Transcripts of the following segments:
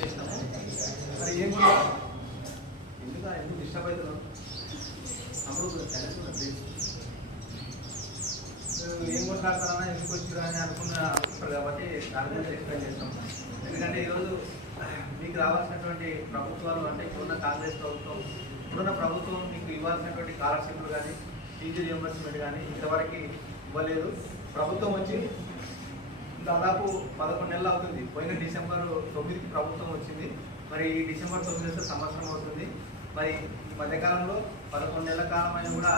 చేసినాము. మరి ఎందుకు డిస్టర్బ్ అవుతున్నాం అప్పుడు తెలుసుకున్నది ఏం కొట్లాడతారన్నా ఎందుకు వచ్చారా అని అనుకున్నారు కాబట్టి దాని గురించి ఎక్స్ప్లెయిన్ చేస్తాం. ఎందుకంటే ఈరోజు మీకు రావాల్సినటువంటి ప్రభుత్వాలు అంటే ఇప్పుడున్న కాంగ్రెస్ ప్రభుత్వం ఇప్పుడున్న ప్రభుత్వం మీకు ఇవ్వాల్సినటువంటి స్కాలర్షిప్లు కానీ ఫీజు రియంబర్స్మెంట్ కానీ ఇంతవరకు ఇవ్వలేదు. ప్రభుత్వం వచ్చి దాదాపు 11 నెలలు అవుతుంది. పోయిన డిసెంబర్ 9కి ప్రభుత్వం వచ్చింది. మరి ఈ డిసెంబర్ 9 వస్తే సంవత్సరం అవుతుంది. మరి ఈ మధ్యకాలంలో 11 నెలల కాలమైన కూడా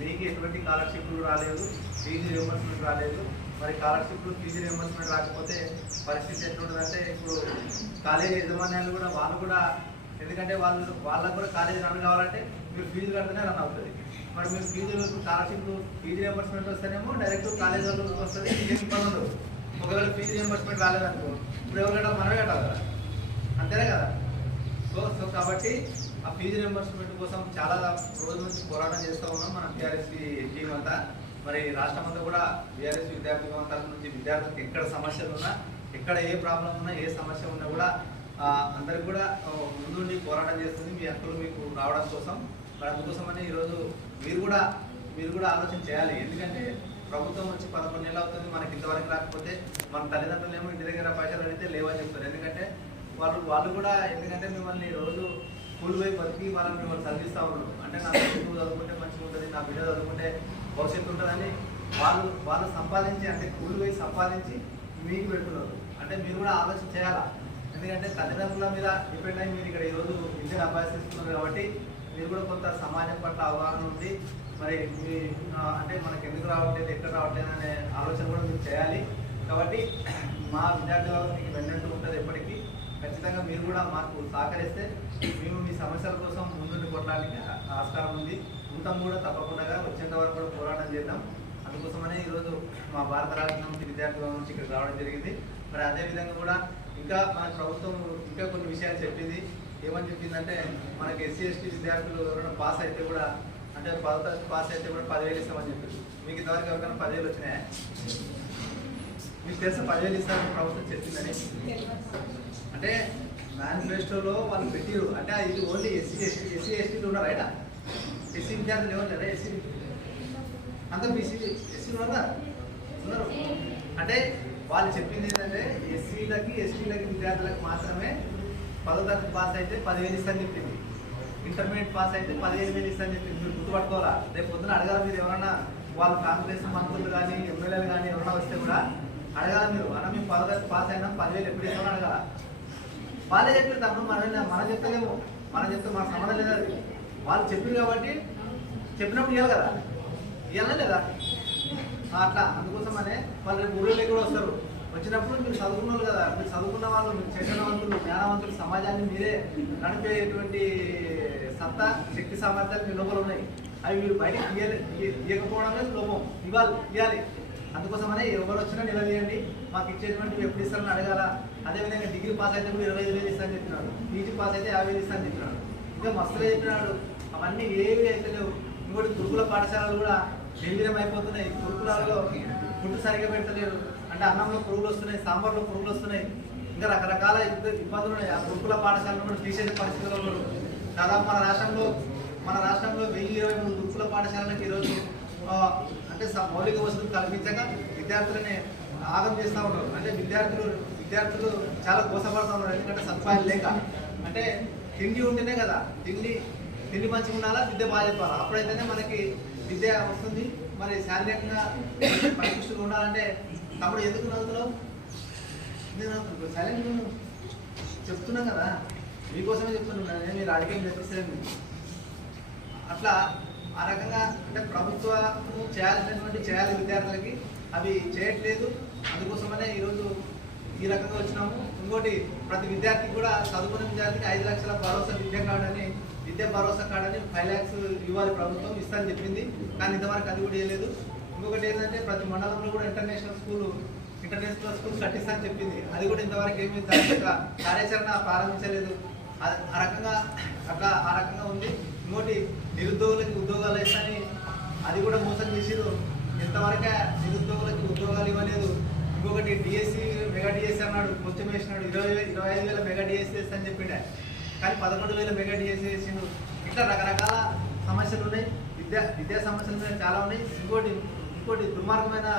మీకు ఎటువంటి స్కాలర్షిప్లు రాలేదు, ఫీజు రియంబర్స్మెంట్ రాలేదు. మరి స్కాలర్షిప్లు ఫీజు రియంబర్స్మెంట్ రాకపోతే పరిస్థితి ఎట్లుంటుందంటే ఇప్పుడు కాలేజీ యజమాన్యాలు కూడా వాళ్ళు కూడా ఎందుకంటే వాళ్ళకు కూడా కాలేజీ రన్ కావాలంటే మీరు ఫీజు కడితేనే రన్ అవుతుంది. మరి మీరు స్కాలర్షిప్ ఫీజు రియంబర్స్మెంట్ వస్తేనేమో డైరెక్ట్ కాలేజ్ వాళ్ళు వస్తుంది, ఏం ఇబ్బంది ఉండదు. ఒకవేళ ఫీజు రియంబర్స్మెంట్ రాలేదనుకో ఇప్పుడు ఎవరు కట్టాలి, మనమే కట్టాలి కదా, అంతేనే కదా. సో కాబట్టి ఆ ఫీజు రియంబర్స్మెంట్ కోసం చాలా రోజుల నుంచి పోరాటం చేస్తూ ఉన్నాం మన టీఆర్ఎస్ టీం అంతా. మరి రాష్ట్రం అంతా కూడా టీఆర్ఎస్ విద్యార్థి తరఫు నుంచి విద్యార్థులకు ఎక్కడ సమస్యలు ఉన్నా, ఎక్కడ ఏ ప్రాబ్లం ఉన్నా, ఏ సమస్య ఉన్నా కూడా అందరికి కూడా ముందుండి పోరాటం చేస్తుంది మీ హక్కులు మీకు రావడం కోసం. మరి అందుకోసమని ఈరోజు మీరు కూడా ఆలోచన చేయాలి. ఎందుకంటే ప్రభుత్వం వచ్చి 11 నెలలు అవుతుంది, మనకి ఇంతవరకు రాకపోతే మన తల్లిదండ్రులు ఏమో ఇంటి దగ్గర పైసలు అడిగితే లేవని చెప్తారు. ఎందుకంటే వాళ్ళు కూడా ఎందుకంటే మిమ్మల్ని రోజు స్కూల్ పోయి బతికి మిమ్మల్ని చదివిస్తూ ఉన్నారు. అంటే నా బిడ్డ చదువుకుంటే మంచిగా ఉంటుంది, నా బిడ్డ చదువుకుంటే భవిష్యత్తు ఉంటుందని వాళ్ళు సంపాదించి అంటే స్కూల్ పోయి సంపాదించి మీకు పెడుతున్నారు. అంటే మీరు కూడా ఆలోచన చేయాలా. ఎందుకంటే తల్లిదండ్రుల మీద డిపెండ్ అయ్యి మీరు ఇక్కడ ఈరోజు విద్యను అభ్యసిస్తున్నారు కాబట్టి మీరు కూడా కొంత సమాజం పట్ల అవగాహన ఉంది. మరి మీ అంటే మనకు ఎందుకు రావట్లేదు, ఎక్కడ రావట్లేదు అనే ఆలోచన కూడా మీరు చేయాలి. కాబట్టి మా విద్యార్థి వాళ్ళు మీకు వెన్నట్టు ఉంటుంది ఎప్పటికీ. ఖచ్చితంగా మీరు కూడా మాకు సహకరిస్తే మేము మీ సమస్యల కోసం ముందుండి కొట్టడానికి ఆస్కారం ఉంది. ఉంటాం కూడా తప్పకుండా వచ్చేంత వరకు కూడా పోరాటం చేద్దాం. అందుకోసమనే ఈరోజు మా భారత రాష్ట్రం నుంచి విద్యార్థుల నుంచి ఇక్కడ రావడం జరిగింది. మరి అదేవిధంగా కూడా ఇంకా మన ప్రభుత్వం ఇంకా కొన్ని విషయాలు చెప్పింది. ఏమని చెప్పిందంటే మనకి ఎస్సీ ఎస్టీ విద్యార్థులు ఎవరైనా పాస్ అయితే కూడా అంటే 10వ తరగతి పాస్ అయితే కూడా 10,000 ఇస్తామని చెప్పింది. మీకు ఇంతవరకు ఎవరికైనా 10,000 వచ్చినాయా? మీకు తెలుసా 10,000 ఇస్తామని ప్రభుత్వం చెప్పిందని? అంటే మేనిఫెస్టోలో వాళ్ళు పెట్టిరు. అంటే ఇది ఓన్లీ ఎస్సీ ఎస్టీలు ఉన్నారు రైటా? ఎస్సీ విద్యార్థులు ఎవరు లేదా? ఎస్సీ అంతా ఎస్సీలు ఉన్నారు. అంటే వాళ్ళు చెప్పింది ఏంటంటే ఎస్సీలకి ఎస్టీలకి విద్యార్థులకు మాత్రమే 10వ తరగతి పాస్ అయితే 10,000 ఇస్తాను చెప్పింది. ఇంటర్మీడియట్ పాస్ అయితే 15,000 ఇస్తాను చెప్పింది. మీరు గుర్తుపట్టుకోవాలా. రేపు పొద్దున అడగాల మీరు ఎవరైనా వాళ్ళు కాంగ్రెస్ మంత్రులు కానీ ఎమ్మెల్యేలు కానీ ఎవరైనా వస్తే కూడా అడగాల మీరు అన్న మేము 10వ తరగతి పాస్ అయినా 10,000 ఎప్పుడు ఇస్తామని అడగాల. వాళ్ళే చెప్పారు తమ్ముడు, మనం చెప్తలేము, మనం చెప్తే మనకు సంబంధం లేదు. అది వాళ్ళు చెప్పారు కాబట్టి చెప్పినప్పుడు ఇవ్వాలి కదా, ఇవ్వాలా లేదా అట్లా. అందుకోసమనే వాళ్ళు రేపు ఊళ్ళోకి కూడా వస్తారు. వచ్చినప్పుడు మీరు చదువుకున్నారు కదా, మీరు చదువుకున్న వాళ్ళు మీరు చైతన్యవంతులు జ్ఞానవంతులు సమాజాన్ని మీరే నడిపేటువంటి సత్తా శక్తి సామర్థ్యాలు మీ లోపల ఉన్నాయి. అవి మీరు బయటకు ఇవ్వకపోవడమే లోపం. ఇవ్వాలి. అందుకోసమనే ఎవరు వచ్చినా నిలదీయండి. మాకు ఇచ్చేటువంటి ఎప్పుడు ఇస్తారని అడగాల. అదేవిధంగా డిగ్రీ పాస్ అయితే కూడా 25,000 ఇస్తానని చెప్పినాడు. పీజీ పాస్ అయితే 50,000 ఇస్తానని చెప్పినాడు. ఇంకా మస్తుగా చెప్పినాడు. అవన్నీ ఏవి అయితే లేవు. ఇంకోటి గురుకుల పాఠశాలలు కూడా నిర్వీర్యం అయిపోతున్నాయి. గురుకులాల్లో ఫుడ్ సరిగ్గా పెడతలేరు. అంటే అన్నంలో పురుగులు వస్తున్నాయి, సాంబార్లో పురుగులు వస్తున్నాయి, ఇంకా రకరకాల ఇబ్బందులు ఉన్నాయి. ఆ గురుకుల పాఠశాలను కూడా తీసేసే పరిస్థితుల్లో ఉన్నారు. దాదాపు మన రాష్ట్రంలో 1,023 గురుకుల పాఠశాలలకు ఈరోజు అంటే మౌలిక వసతులు కల్పించక విద్యార్థులని ఆగం చేస్తూ ఉన్నారు. అంటే విద్యార్థులు చాలా కోసపడుతూ ఉన్నారు. ఎందుకంటే సదుపాయాలు లేక. అంటే తిండి ఉంటేనే కదా, తిండి మంచిగా ఉండాలా, విద్య బాగా చెప్పాలా, అప్పుడైతేనే మనకి విద్య వస్తుంది. మరి శారీరకంగా పరిపుష్టిగా ఉండాలంటే తమ్ముడు ఎందుకు నవ్వుతున్నావు? నేను సైలెంట్ చెప్తున్నా కదా, మీకోసమే చెప్తున్నాను. నేను మీరు రాజకీయం చెప్పేసేది అట్లా ఆ రకంగా. అంటే ప్రభుత్వము చేయాలి విద్యార్థులకి, అవి చేయట్లేదు. అందుకోసమనే ఈరోజు ఈ రకంగా వచ్చినాము. ఇంకోటి ప్రతి విద్యార్థికి కూడా చదువుకున్న విద్యార్థికి 5 లక్షల భరోసా విద్యా భరోసా కార్డు అని 5 lakhs ఇవ్వాలి ప్రభుత్వం, ఇస్తానని చెప్పింది. కానీ ఇంతవరకు అది కూడా చేయలేదు. ఇంకొకటి ఏంటంటే ప్రతి మండలంలో కూడా ఇంటర్నేషనల్ స్కూల్ కట్టిస్తానని చెప్పింది. అది కూడా ఇంతవరకు ఏమి కార్యాచరణ ప్రారంభించలేదు. ఆ రకంగా ఉంది. ఇంకోటి నిరుద్యోగులకి ఉద్యోగాలు ఇస్తానని అది కూడా మోసం చేసిరు. ఇంతవరకే నిరుద్యోగులకి ఉద్యోగాలు ఇవ్వలేదు. ఇంకొకటి డిఎస్సి మెగా డిఎస్సి అన్నాడు, కొంచెం వేసినాడు. 25,000 మెగా డిఎస్సి అని చెప్పిండే, కానీ 11,000 మెగా డిఎస్సి వేసిండు. ఇట్లా రకరకాల సమస్యలు ఉన్నాయి, విద్యా సమస్యలు చాలా ఉన్నాయి. ఇంకోటి దుర్మార్గమైన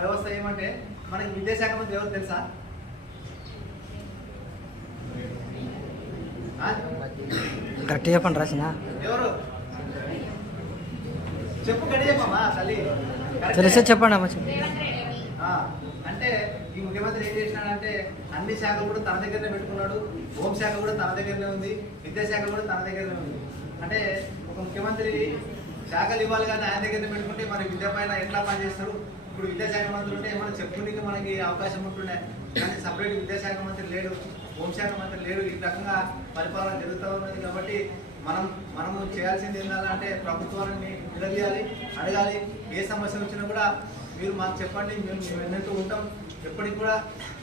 వ్యవస్థ ఏమంటే, మనకి విద్యాశాఖ మంత్రి ఎవరు తెలుసా? గట్టి చెప్పండి రాసిన ఎవరు చెప్పు, గడి చెప్పమ్మా తల్లి. తెలిసే చెప్పండి అమ్మ. అంటే ఈ ముఖ్యమంత్రి ఏం చేసినాడంటే అన్ని శాఖలు కూడా తన దగ్గరనే పెట్టుకున్నాడు. హోంశాఖ కూడా తన దగ్గరనే ఉంది, విద్యాశాఖ కూడా తన దగ్గరనే ఉంది. అంటే ఒక ముఖ్యమంత్రి శాఖలు ఇవ్వాలి కానీ ఆయన దగ్గరనే పెట్టుకుంటే మరి విద్య పైన ఎట్లా పనిచేస్తారు? ఇప్పుడు విద్యాశాఖ మంత్రి ఉంటే ఏమైనా చెప్పుకుంటే మనకి అవకాశం ఉంటుండే, కానీ సపరేట్ విద్యాశాఖ మంత్రి లేడు, హోంశాఖ మంత్రి లేడు. ఈ రకంగా పరిపాలన జరుగుతూ ఉన్నది. కాబట్టి మనము చేయాల్సింది ఏంటంటే ప్రభుత్వాన్ని నిలదీయాలి, అడగాలి. ఏ సమస్య వచ్చినా కూడా మీరు మాకు చెప్పండి, మేము ఎన్నట్టు ఉంటాం. ఎప్పటికి కూడా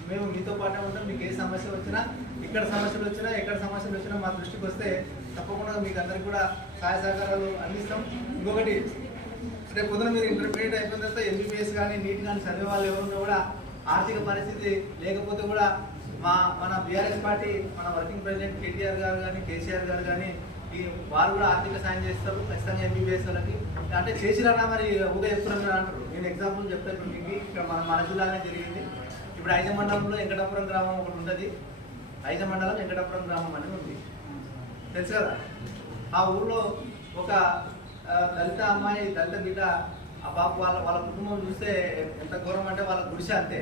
మేము మీతో పాటే ఉంటాం. మీకు ఏ సమస్య వచ్చినా, ఇక్కడ సమస్యలు వచ్చినా, ఎక్కడ సమస్యలు వచ్చినా మా దృష్టికి వస్తే తప్పకుండా మీకు అందరికి కూడా సహాయ సహకారాలు అందిస్తాం. ఇంకొకటి, రేపు పొద్దున మీరు ఇంటర్మీడియట్ అయిపోయిన తర్వాత ఎంబీబీఎస్ కానీ నీట్ కానీ చదివే వాళ్ళు ఎవరున్నా కూడా ఆర్థిక పరిస్థితి లేకపోతే కూడా మన బీఆర్ఎస్ పార్టీ, మన వర్కింగ్ ప్రెసిడెంట్ కేటీఆర్ గారు కానీ, కేసీఆర్ గారు కానీ వారు కూడా ఆర్థిక సాయం చేస్తారు ఖచ్చితంగా ఎంబీబీఎస్ వాళ్ళకి. అంటే చేసిరన్నా మరి ఊగా చెప్తున్నాను అంటారు. నేను ఎగ్జాంపుల్ చెప్తాను మీకు. ఇక్కడ మన జిల్లానే జరిగింది. ఇప్పుడు ఐజమండలంలో వెంకటాపురం గ్రామం ఒకటి ఉంటుంది. ఐజమండలం వెంకటాపురం గ్రామం అనేది ఉంది, తెలుసు కదా. ఆ ఊళ్ళో ఒక దళిత అమ్మాయి, దళిత బిడ్డ, ఆ పాప వాళ్ళ కుటుంబం చూస్తే ఎంత ఘోరం అంటే వాళ్ళ గుడిసె అంతే,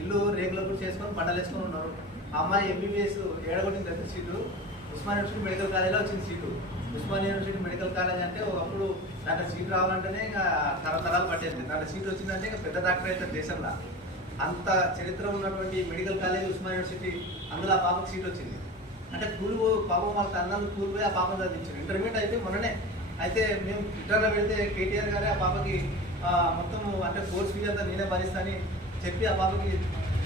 ఇల్లు రేగుల గుడి చేసుకొని బండలు వేసుకొని ఉన్నారు. ఆ అమ్మాయి ఎంబీబీఎస్ ఏడగొట్టిన దగ్గర సీటు ఉస్మాన్ యూనివర్సిటీ మెడికల్ కాలేజ్లో వచ్చింది seat. Osman university medical college అంటే ఒకప్పుడు దాంట్లో సీట్ రావాలంటేనే ఇంకా తరతరాలు పట్టేది. దాంట్లో సీట్ వచ్చిందంటే ఇంకా పెద్ద డాక్టర్ అయితే దేశంలో. అంత చరిత్ర ఉన్నటువంటి మెడికల్ కాలేజ్ ఉస్మాన్ యూనివర్సిటీ, అందులో ఆ పాపకు సీట్ వచ్చింది. అంటే పాపం వాళ్ళ తన్నాలు పోయి ఆ పాపను చదివించారు. ఇంటర్మీడియట్ అయితే మొన్ననే. అయితే మేము ట్విట్టర్లో పెడితే కేటీఆర్ గారే ఆ పాపకి మొత్తం అంటే కోర్స్ ఫీజు అంతా నేనే భరిస్తానని చెప్పి ఆ పాపకి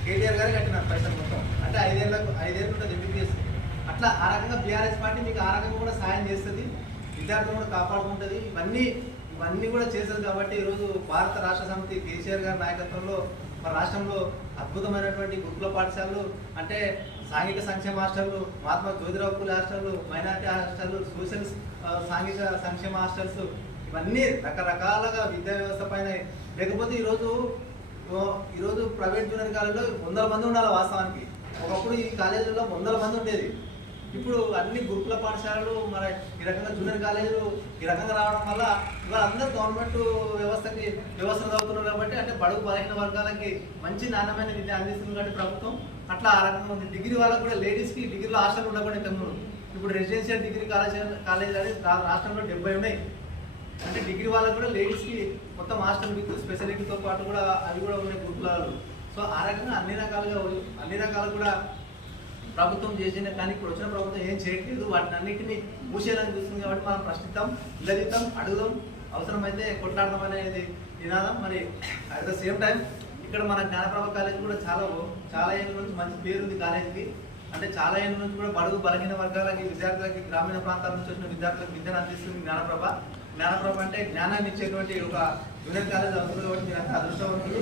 కేటీఆర్ గారే కట్టినారు పైసలు మొత్తం. అంటే 5 ఏళ్ళు ఉంటుంది ఎంబీబీఎస్. అట్లా ఆ రకంగా బీఆర్ఎస్ పార్టీ మీకు ఆ రకంగా కూడా సాయం చేస్తుంది, విద్యార్థులను కూడా కాపాడుకుంటుంది. ఇవన్నీ కూడా చేస్తుంది. కాబట్టి ఈరోజు భారత రాష్ట్ర సమితి కేసీఆర్ గారి నాయకత్వంలో మన రాష్ట్రంలో అద్భుతమైనటువంటి గురుకుల పాఠశాలలు, అంటే సాంఘిక సంక్షేమ హాస్టళ్ళు, మహాత్మా జ్యోతిరావు పూలే హాస్టళ్ళు, మైనార్టీ హాస్టళ్ళు, సోషల్ సాంఘిక సంక్షేమ హాస్టల్స్, ఇవన్నీ రకరకాలుగా విద్యా వ్యవస్థ పైన. లేకపోతే ఈరోజు ప్రైవేట్ జూనియర్ కాలేజీలో 100 మంది ఉండాలి వాస్తవానికి. ఒకప్పుడు ఈ కాలేజీలో 100 మంది ఉండేది. ఇప్పుడు అన్ని గురుకుల పాఠశాలలు, మరి ఈ రకంగా జూనియర్ కాలేజీలు ఈ రకంగా రావడం వల్ల ఇవాళ అందరూ గవర్నమెంట్ వ్యవస్థ చదువుతున్నారు. కాబట్టి అంటే బడుగు బలహీన వర్గాలకి మంచి నాణ్యమైన విద్య అందిస్తుంది కాబట్టి ప్రభుత్వం అట్లా ఆ రకంగా ఉంది. డిగ్రీ వాళ్ళకు కూడా లేడీస్కి డిగ్రీలో హాస్టల్ ఉండకుండా తమ్ముడు. ఇప్పుడు రెసిడెన్షియల్ డిగ్రీ కాలేజ్ అనేది రాష్ట్రంలో 70 ఉన్నాయి. అంటే డిగ్రీ వాళ్ళకు కూడా లేడీస్కి మొత్తం హాస్టల్ విత్ స్పెషాలిటీతో పాటు కూడా అవి కూడా ఉన్నాయి గురుకులాలు. సో ఆ రకంగా అన్ని రకాలు కూడా ప్రభుత్వం చేసిన, కానీ ఇప్పుడు వచ్చిన ప్రభుత్వం ఏం చేయట్లేదు. వాటిని అన్నింటినీ మూసేయాలని చూస్తుంది. కాబట్టి మనం ప్రశ్నిద్దాం, నిలదీద్దాం, అడుగుదాం, అవసరమైతే కొట్లాడదాం అనేది నినాదం. మరి అట్ ద సేమ్ టైం ఇక్కడ మన జ్ఞానప్రభ కాలేజ్ కూడా చాలా ఏళ్ళ నుంచి మంచి పేరుంది కాలేజీకి. అంటే చాలా ఏళ్ళ నుంచి కూడా బడుగు బలహీన వర్గాలకి, విద్యార్థులకి, గ్రామీణ ప్రాంతాల నుంచి వచ్చిన విద్యార్థులకు విద్యను అందిస్తుంది జ్ఞానప్రభ. జ్ఞానప్రభ అంటే జ్ఞానాన్ని ఇచ్చేటువంటి ఒక జూనియర్ కాలేజ్ అవుతుంది. కాబట్టి మీరంతా అదృష్టవంతులు.